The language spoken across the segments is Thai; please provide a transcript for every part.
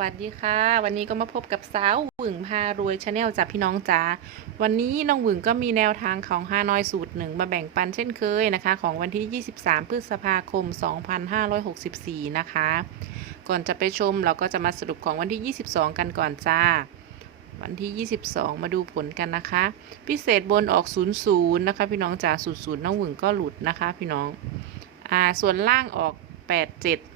วัสดีค่ะ วันนี้ก็มาพบกับสาวหวึงพารวยชาแนลจากพี่น้องจ๋าวันนี้น้องหวึงก็มีแนวทางของฮานอยสูตรหนึ่งมาแบ่งปันเช่นเคยนะคะ ของวันที่ 23 พฤษภาคม 2564 นะคะ ก่อนจะไปชมเราก็จะมาสรุปของวันที่ 22 กันก่อนจ้า วันที่ 22 มาดูผลกันนะคะ พิเศษบนออก 00 นะคะ พี่น้องจ๋า00 น้องหวึงก็หลุดนะคะ พี่น้องอ่าส่วนล่างออก 87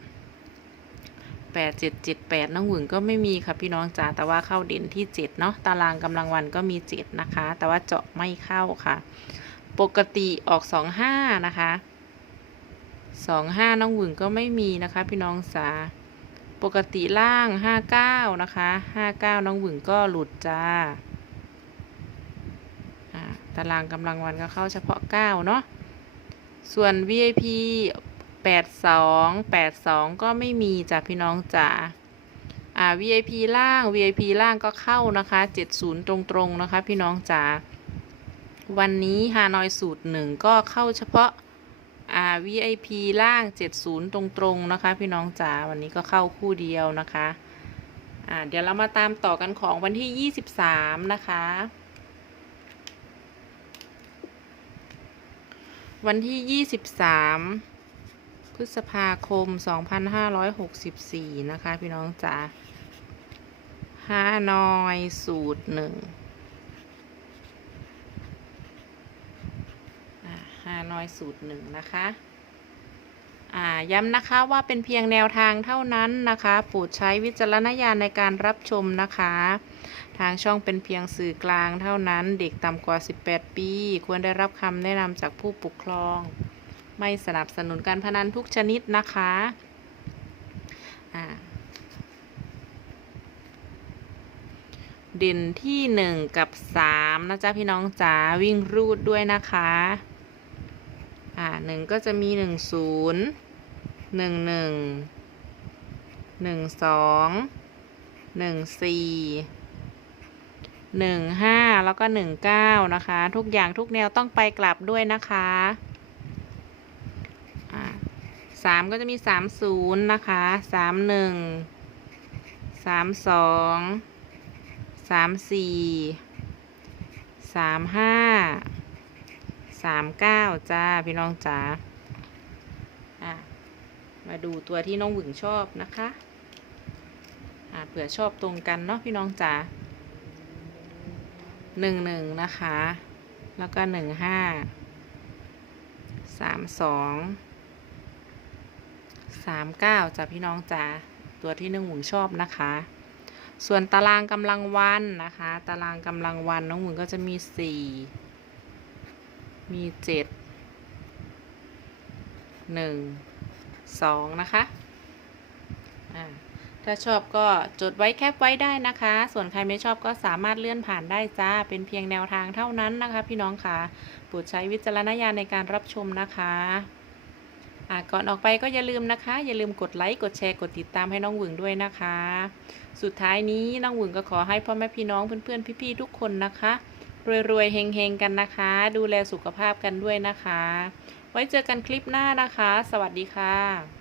แปดเจ็ดเจ็ดแปดน้องหวึงก็ไม่มีค่ะพี่น้องจ๋าแต่ว่าเข้าเด่นที่เจ็ดเนาะตารางกำลังวันก็มีเจ็ดนะคะ แต่ว่าเจาะไม่เข้าค่ะ ปกติออกสองห้านะคะสองห้าน้องหวึงก็ไม่มีนะคะพี่น้องจ๋าปกติล่างห้าเก้านะคะห้าเก้าน้องหวึงก็หลุดจ้าอ่าตารางกำลังวันก็เข้าเฉพาะเก้าเนาะส่วน VIP แปดสองแปดสองก็ไม่มีจ้ะพี่น้องจ๋าอ่า VIP ล่าง VIP ล่างก็เข้านะคะเจ็ดศูนย์ตรงๆ นะคะ พี่น้องจ๋าวันนี้ฮานอยสูตรหนึ่งก็เข้าเฉพาะอ่า VIP ล่างเจ็ดศูนย์ตรงๆ นะคะ พี่น้องจ๋าวันนี้ก็เข้าคู่เดียวนะคะอ่าเดี๋ยวเรามาตามต่อกันของวันที่ยี่สิบสามนะคะวันที่ยี่สิบสาม พฤษภาคม 2564 นะคะ พี่น้องจ๋าฮานอยสูตรหนึ่งอ่าฮานอยสูตรหนึ่งนะคะอ่าย้ำนะคะว่าเป็นเพียงแนวทางเท่านั้นนะคะโปรดใช้วิจารณญาณในการรับชมนะคะ ทางช่องเป็นเพียงสื่อกลางเท่านั้น เด็กต่ำกว่า 18 ปี ควรได้รับคำแนะนำจากผู้ปกครอง ไม่สนับสนุนการพนันทุกชนิดนะคะอ่าเด่นที่หนึ่งกับสามนะจ๊ะพี่น้องจ๋าวิ่งรูดด้วยนะคะอ่าหนึ่งก็จะมีหนึ่งศูนย์หนึ่งหนึ่งหนึ่งสองหนึ่งสี่หนึ่งห้าแล้วก็หนึ่งเก้านะคะ ทุกอย่างทุกแนวต้องไปกลับด้วยนะคะ สามก็จะมีสามศูนย์นะคะสามหนึ่งสามสองสามสี่สามห้าสามเก้าจ้า พี่น้องจ๋าอะมาดูตัวที่น้องหวึงชอบนะคะอ่าเผื่อชอบตรงกันเนาะพี่น้องจ๋าหนึ่งหนึ่งนะคะ แล้วก็หนึ่งห้าสามสอง สามเก้าจ้ะพี่น้องจ๋าตัวที่หนึ่งหวึงชอบนะคะ ส่วนตารางกำลังวันนะคะ ตารางกำลังวันน้องหวึงก็จะมีสี่มีเจ็ดหนึ่งสองนะคะอ่าถ้าชอบก็จดไว้แคปไว้ได้นะคะ ส่วนใครไม่ชอบก็สามารถเลื่อนผ่านได้จ้า เป็นเพียงแนวทางเท่านั้นนะคะ พี่น้องค่ะโปรดใช้วิจารณญาณในการรับชมนะคะ ก่อนออกไปก็อย่าลืมนะคะ อย่าลืมกดไลค์กดแชร์กดติดตามให้น้องหวึงด้วยนะคะ สุดท้ายนี้น้องหวึงก็ขอให้พ่อแม่พี่น้องเพื่อนๆพี่ๆทุกคนนะคะรวยๆเฮงๆกันนะคะ ดูแลสุขภาพกันด้วยนะคะ ไว้เจอกันคลิปหน้านะคะ สวัสดีค่ะ